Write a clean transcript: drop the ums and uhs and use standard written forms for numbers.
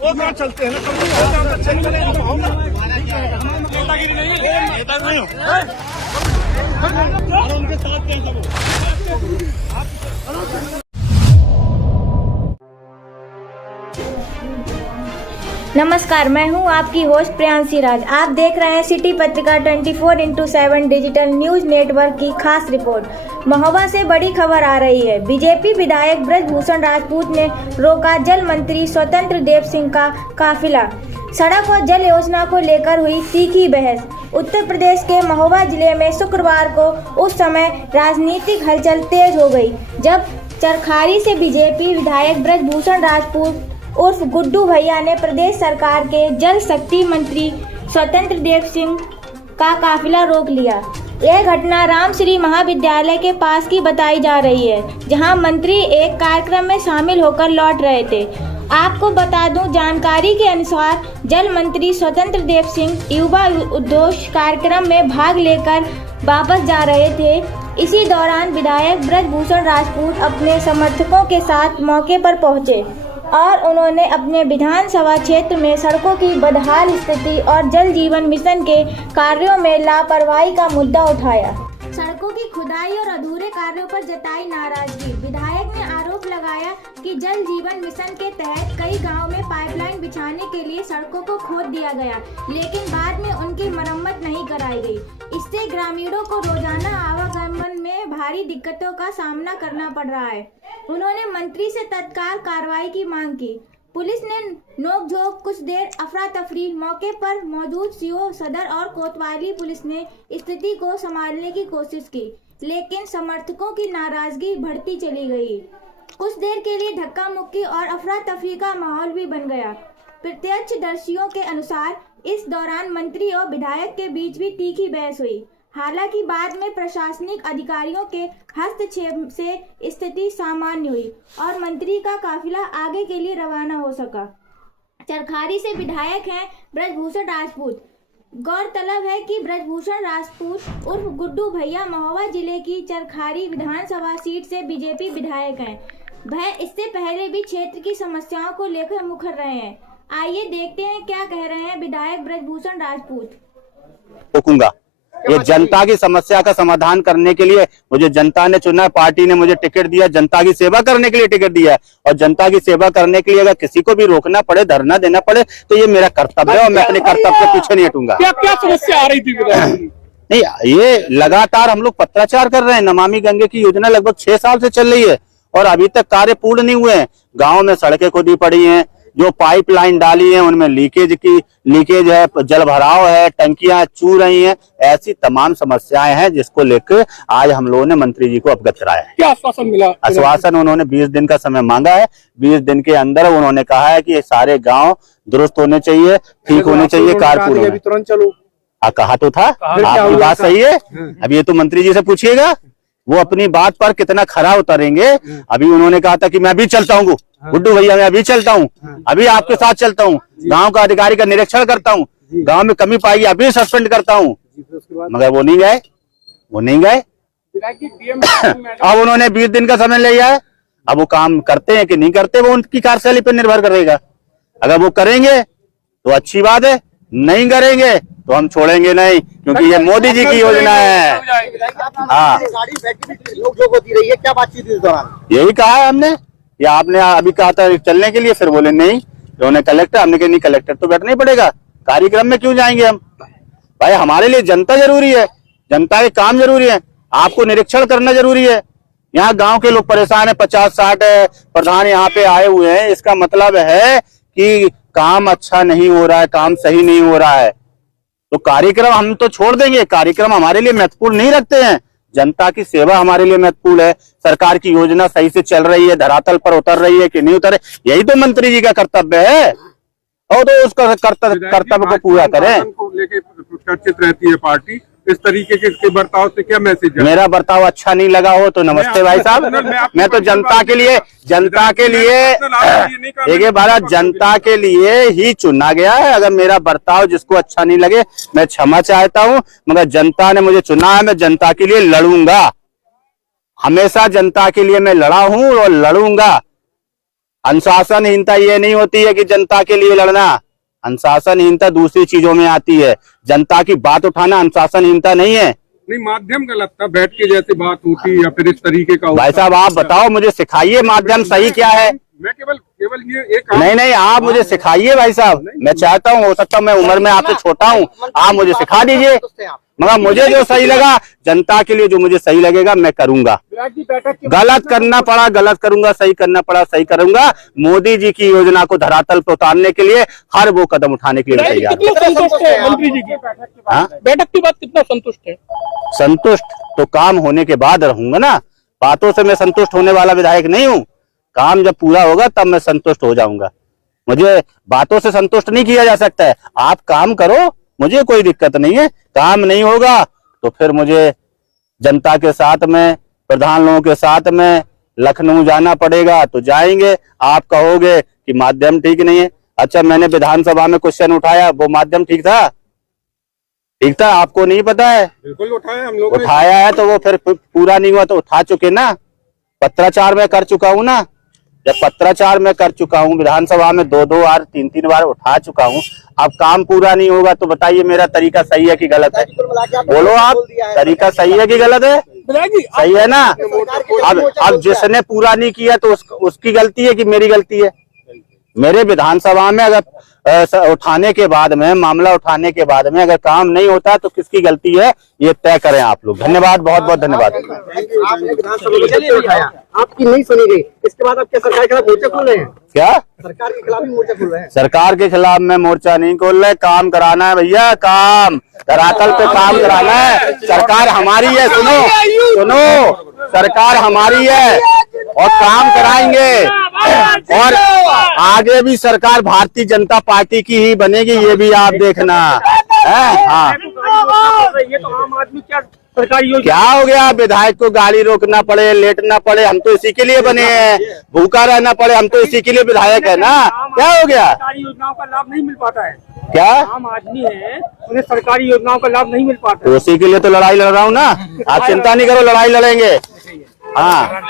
वो कहाँ चलते हैं ना, चेक करें तो होगा। नेतागिरी नहीं है, नेता नहीं और उनके साथ कैसे नमस्कार, मैं हूं आपकी होस्ट प्रियांशी राज। आप देख रहे हैं सिटी पत्रिका 24x7 डिजिटल न्यूज नेटवर्क की खास रिपोर्ट। महोबा से बड़ी खबर आ रही है। बीजेपी विधायक ब्रजभूषण राजपूत ने रोका जल मंत्री स्वतंत्र देव सिंह का काफिला। सड़क और जल योजना को लेकर हुई तीखी बहस। उत्तर प्रदेश के महोबा जिले में शुक्रवार को उस समय राजनीतिक हलचल तेज हो गई जब चरखारी से बीजेपी विधायक ब्रजभूषण राजपूत उर्फ गुड्डू भैया ने प्रदेश सरकार के जल शक्ति मंत्री स्वतंत्र देव सिंह का काफिला रोक लिया। यह घटना रामश्री महाविद्यालय के पास की बताई जा रही है, जहां मंत्री एक कार्यक्रम में शामिल होकर लौट रहे थे। आपको बता दूं, जानकारी के अनुसार जल मंत्री स्वतंत्र देव सिंह युवा उद्घोष कार्यक्रम में भाग लेकर वापस जा रहे थे। इसी दौरान विधायक ब्रजभूषण राजपूत अपने समर्थकों के साथ मौके पर पहुंचे और उन्होंने अपने विधानसभा क्षेत्र में सड़कों की बदहाल स्थिति और जल जीवन मिशन के कार्यों में लापरवाही का मुद्दा उठाया। सड़कों की खुदाई और अधूरे कार्यों पर जताई नाराजगी। विधायक ने आरोप लगाया कि जल जीवन मिशन के तहत कई गांवों में पाइपलाइन बिछाने के लिए सड़कों को खोद दिया गया, लेकिन बाद में उनकी मरम्मत नहीं कराई गई। इससे ग्रामीणों को रोजाना आवागमन में भारी दिक्कतों का सामना करना पड़ रहा है। उन्होंने मंत्री से तत्काल कार्रवाई की मांग की। पुलिस ने नोकझोंक, कुछ देर अफरा तफरी। मौके पर मौजूद सीओ सदर और कोतवाली पुलिस ने स्थिति को संभालने की कोशिश की, लेकिन समर्थकों की नाराजगी बढ़ती चली गई। कुछ देर के लिए धक्का मुक्की और अफरा तफरी का माहौल भी बन गया। प्रत्यक्षदर्शियों के अनुसार इस दौरान मंत्री और विधायक के बीच भी तीखी बहस हुई। हालांकि बाद में प्रशासनिक अधिकारियों के हस्तक्षेप से स्थिति सामान्य हुई और मंत्री का काफिला आगे के लिए रवाना हो सका। चरखारी से विधायक हैं ब्रजभूषण राजपूत। गौरतलब है कि ब्रजभूषण राजपूत उर्फ गुड्डू भैया महोबा जिले की चरखारी विधानसभा सीट से बीजेपी विधायक हैं। वह इससे पहले भी क्षेत्र की समस्याओं को लेकर मुखर रहे हैं। आइए देखते हैं क्या कह रहे हैं विधायक ब्रजभूषण राजपूत। ये जनता की समस्या का समाधान करने के लिए मुझे जनता ने चुना है, पार्टी ने मुझे टिकट दिया, जनता की सेवा करने के लिए टिकट दिया है। और जनता की सेवा करने के लिए अगर किसी को भी रोकना पड़े, धरना देना पड़े, तो ये मेरा कर्तव्य है और मैं अपने कर्तव्य से पीछे नहीं हटूंगा। क्या क्या समस्या आ रही थी? नहीं, ये लगातार हम लोग पत्राचार कर रहे हैं। नमामि गंगे की योजना लगभग 6 साल से चल रही है और अभी तक कार्य पूर्ण नहीं हुए हैं। गाँव में सड़कें खोदी पड़ी है, जो पाइपलाइन डाली है उनमें लीकेज है, जल भराव है, टंकियां चू रही हैं। ऐसी तमाम समस्याएं हैं जिसको लेकर आज हम लोगों ने मंत्री जी को अवगत कराया है। क्या आश्वासन मिला? आश्वासन उन्होंने 20 दिन का समय मांगा है। 20 दिन के अंदर उन्होंने कहा है कि ये सारे गांव दुरुस्त होने चाहिए, ठीक होने चाहिए, कारपूर्ण तुरंत चलो। कहा तो था, आपकी बात सही है। अब ये तो मंत्री जी से पूछिएगा, वो अपनी बात पर कितना खरा उतरेंगे। अभी उन्होंने कहा था कि मैं भी चलता हूँ गुड्डू भैया, मैं अभी चलता हूँ, अभी आपके साथ चलता हूँ, गांव का अधिकारी का निरीक्षण करता हूँ, गांव में कमी पाई अभी सस्पेंड करता हूँ, मगर वो नहीं गए। अब उन्होंने 20 दिन का समय लिया है। अब वो काम करते हैं कि नहीं करते, वो उनकी कार्यशैली पर निर्भर करेगा। अगर वो करेंगे तो अच्छी बात है, नहीं करेंगे तो हम छोड़ेंगे नहीं, क्योंकि ये मोदी जी की योजना है। हाँ, क्या बातचीत इस दौरान? यही कहा है हमने, या आपने अभी कहा था चलने के लिए, फिर बोले नहीं, उन्होंने कलेक्टर, हमने कहा नहीं कलेक्टर तो बैठना ही पड़ेगा, कार्यक्रम में क्यों जाएंगे हम? भाई हमारे लिए जनता जरूरी है, जनता के काम जरूरी है, आपको निरीक्षण करना जरूरी है। यहाँ गांव के लोग परेशान है, 50-60 प्रधान यहाँ पे आए हुए हैं। इसका मतलब है कि काम अच्छा नहीं हो रहा है, काम सही नहीं हो रहा है। तो कार्यक्रम हम तो छोड़ देंगे, कार्यक्रम हमारे लिए महत्वपूर्ण नहीं रखते हैं। जनता की सेवा हमारे लिए महत्वपूर्ण है। सरकार की योजना सही से चल रही है, धरातल पर उतर रही है कि नहीं उतर रही, यही तो मंत्री जी का कर्तव्य है। और तो उसका कर्तव्य को पूरा करें। लेके चर्चित रहती है पार्टी, इस तरीके के बर्ताव से क्या मैसेज है? मेरा बर्ताव अच्छा नहीं लगा हो तो नमस्ते भाई साहब, मैं तो जनता के लिए देखिए भारत जनता के लिए ही चुना गया है। अगर मेरा बर्ताव जिसको अच्छा नहीं लगे, मैं क्षमा चाहता हूं, मगर जनता ने मुझे चुना है, मैं जनता के लिए लड़ूंगा। हमेशा जनता के लिए मैं लड़ा हूं और लड़ूंगा। अनुशासनहीनता ये नहीं होती है कि जनता के लिए लड़ना, अनुशासनहीनता दूसरी चीजों में आती है। जनता की बात उठाना अनुशासनहीनता नहीं है। नहीं, माध्यम गलत था, बैठ के जैसे बात होती या फिर इस तरीके का। भाई साहब आप बताओ, मुझे सिखाइए माध्यम सही क्या है। मैं केवल ये एक नहीं आप मुझे सिखाइए भाई साहब, मैं चाहता हूँ, हो सकता है मैं उम्र में आपसे छोटा हूँ, आप मुझे सिखा दीजिए। मगर मुझे जो सही लगा, जनता के लिए जो मुझे सही लगेगा मैं करूंगा। गलत करना पड़ा गलत करूंगा, सही करना पड़ा सही करूंगा। मोदी जी की योजना को धरातल पर उतारने के लिए हर वो कदम उठाने के लिए तैयार। संतुष्ट है मंत्री जी की बैठक की बात, कितना संतुष्ट है? संतुष्ट तो काम होने के बाद रहूंगा ना, बातों से मैं संतुष्ट होने वाला विधायक नहीं हूँ। काम जब पूरा होगा तब मैं संतुष्ट हो जाऊंगा। मुझे बातों से संतुष्ट नहीं किया जा सकता है। आप काम करो, मुझे कोई दिक्कत नहीं है। काम नहीं होगा तो फिर मुझे जनता के साथ में, प्रधान लोगों के साथ में लखनऊ जाना पड़ेगा, तो जाएंगे। आप कहोगे कि माध्यम ठीक नहीं है। अच्छा, मैंने विधानसभा में क्वेश्चन उठाया, वो माध्यम ठीक था? ठीक था, आपको नहीं पता है? बिल्कुल उठाया हम लोग, उठाया है तो वो फिर पूरा नहीं हुआ तो उठा चुके ना। पत्राचार में कर चुका हूं ना, जब पत्राचार में कर चुका हूं, विधानसभा में 2-2 बार 3-3 बार उठा चुका हूं। अब काम पूरा नहीं होगा तो बताइए मेरा तरीका सही है कि गलत है? बोलो आप, तरीका सही है कि गलत है? सही है ना। अब जिसने पूरा नहीं किया तो उसकी गलती है कि मेरी गलती है? मेरे विधानसभा में अगर उठाने के बाद में, मामला उठाने के बाद में अगर काम नहीं होता तो किसकी गलती है, ये तय करें आप लोग। धन्यवाद, बहुत बहुत धन्यवाद। आपने विधानसभा में जब उठाया, आपकी नहीं सुनी गई, इसके बाद आप क्या सरकार के खिलाफ मोर्चा खोल रहे हैं? क्या सरकार के खिलाफ ही मोर्चा खोल रहे हैं? सरकार के खिलाफ मैं मोर्चा नहीं खोल रहे, काम कराना है भैया, काम धरातल पे काम कराना है। सरकार हमारी है, सुनो, सरकार हमारी है और काम कराएंगे। और आगे भी सरकार भारतीय जनता पार्टी की ही बनेगी, ये भी आप देखना है। हाँ, ये तो आम आदमी क्या सरकारी योजना, क्या हो गया? विधायक को गाड़ी रोकना पड़े, लेटना पड़े, हम तो इसी के लिए बने हैं। भूखा रहना पड़े, हम तो इसी के लिए विधायक है ना। क्या हो गया? सरकारी योजनाओं का लाभ नहीं मिल पाता है। क्या आम आदमी है, उन्हें सरकारी योजनाओं का लाभ नहीं मिल पाता तो उसी के लिए तो लड़ाई लड़ रहा हूँ ना। आप चिंता नहीं करो, लड़ाई लड़ेंगे। हाँ।